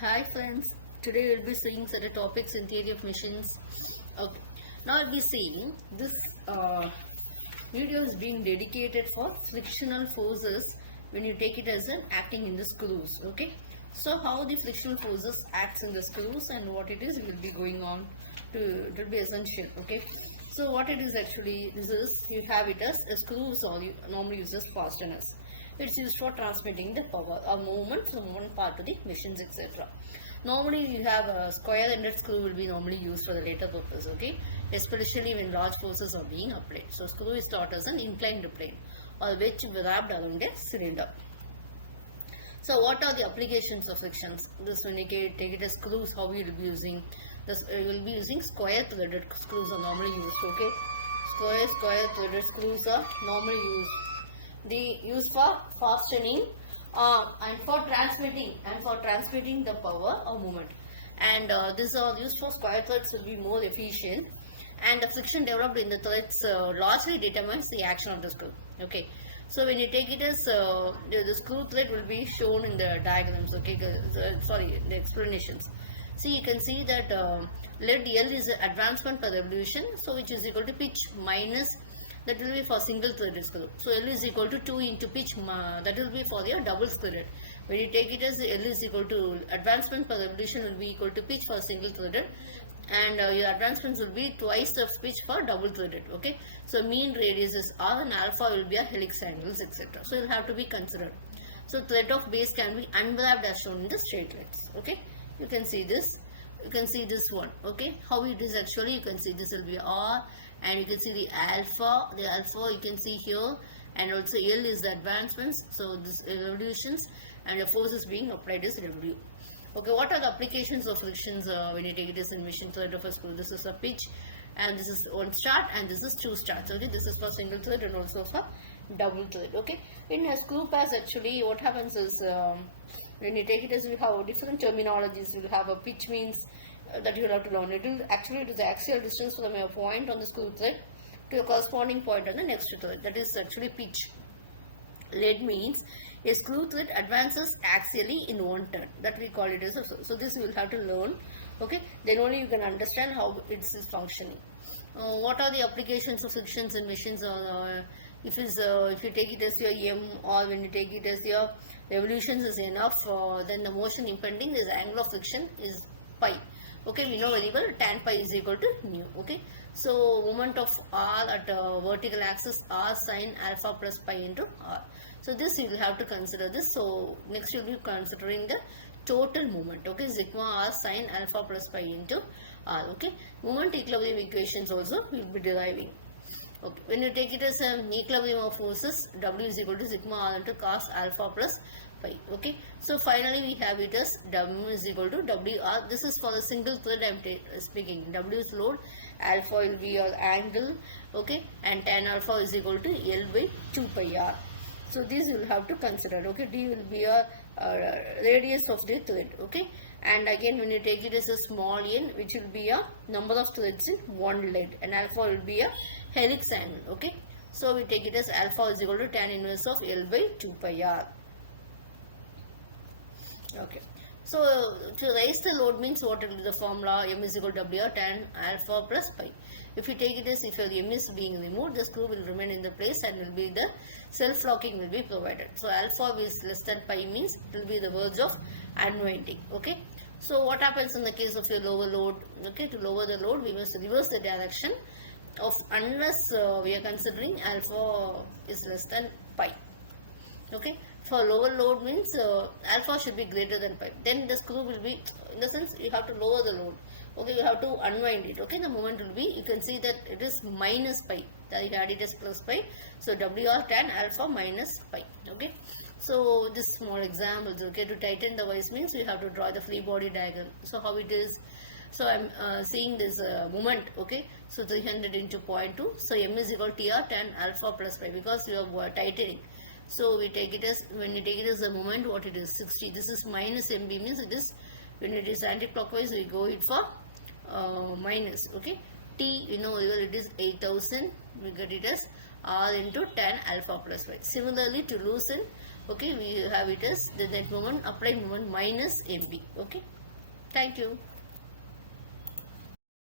Hi friends, today we'll be seeing certain topics in theory of machines. Okay, now I'll be seeing this video is being dedicated for frictional forces when you take it as an acting in the screws. Okay, so how the frictional forces acts in the screws and what it is will be going on to it will be essential. Okay, so what it is actually this is you have it as a screw or you normally uses fasteners. It's used for transmitting the power or movement from one part to the machines, etc. Normally you have a square-ended screw will be normally used for the later purpose, okay? Especially when large forces are being applied. So screw is thought as an inclined plane or wedge wrapped around a cylinder. So what are the applications of frictions? This when you take it as screws, how we will be using this? We will be using square threaded screws are normally used, okay? Square threaded screws are normally used. They use for fastening and for transmitting the power or movement. And this are used for square threads will be more efficient. And the friction developed in the threads largely determines the action of the screw. Okay. So when you take it as the screw thread will be shown in the diagrams. Okay. Sorry, the explanations. See, you can see that let L is advancement per revolution, so which is equal to pitch minus that will be for single threaded screw. So L is equal to 2 into pitch that will be for your double threaded. When you take it as L is equal to advancement per revolution will be equal to pitch for single threaded and your advancements will be twice the pitch for double threaded. Okay, so mean radius is R and alpha will be a helix angles, etc. So it will have to be considered. So thread of base can be unwrapped as shown in the straight lines. Okay, you can see this. You can see this one. Okay, how it is actually, you can see this will be R and you can see the alpha you can see here, and also L is the advancements, so this revolutions, and the force is being applied is W. Okay, what are the applications of frictions when you take it as in machine thread of a screw? This is a pitch and this is one start and this is two starts. Okay, this is for single thread and also for double thread. Okay, in a screw pass actually what happens is when you take it as we have different terminologies. You will have a pitch means that you will have to learn. It will actually it is the axial distance from a point on the screw thread to a corresponding point on the next thread. That is actually pitch. Lead means a screw thread advances axially in one turn. That we call it as a, so this you will have to learn. Okay, then only you can understand how it is functioning. What are the applications of frictions in machines? If you take it as your M, or when you take it as your revolutions is enough, then the motion impending this angle of friction is pi. Okay, we know very well tan pi is equal to nu. Okay, so moment of R at vertical axis R sine alpha plus pi into R. So this you will have to consider this. So next you will be considering the total moment. Okay, sigma R sine alpha plus pi into R. Okay, moment equilibrium equations also we will be deriving. Okay, when you take it as an equilibrium of forces, W is equal to sigma R into cos alpha plus pi. Okay, so finally we have it as W is equal to WR. This is for the single thread I am speaking. W is load, alpha will be your angle, okay, and tan alpha is equal to L by 2 pi R. So these you will have to consider. Okay, D will be a radius of the thread. Okay, and again when you take it as a small n, which will be a number of threads in one lead, and alpha will be a helix angle. Okay, so we take it as alpha is equal to tan inverse of L by 2 pi R. Okay, so to raise the load means what will be the formula? M is equal to W tan alpha plus pi. If you take it as if your M is being removed, the screw will remain in the place and will be the self-locking will be provided. So alpha is less than pi means it will be the verge of unwinding. Okay, so what happens in the case of your lower load? Okay, to lower the load we must reverse the direction of unless we are considering alpha is less than pi. Okay, for lower load means alpha should be greater than pi. Then the screw will be, in the sense you have to lower the load. Okay, you have to unwind it. Okay, the moment will be, you can see that it is minus pi. That you had it as plus pi. So WR tan alpha minus pi. Okay, so this small example. Okay, to tighten the vise means we have to draw the free body diagram. So how it is? So I am seeing this moment. Okay, so 300 into 0.2. So M is equal to TR tan alpha plus pi because you are tightening. So we take it as, when you take it as a moment, what it is 60. This is minus MB means it is, when it is anti-clockwise we go it for minus. Okay, T you know it is 8000, we get it as R into tan alpha plus pi. Similarly to loosen, Okay, we have it as the net moment, applied moment minus mb. Okay, thank you.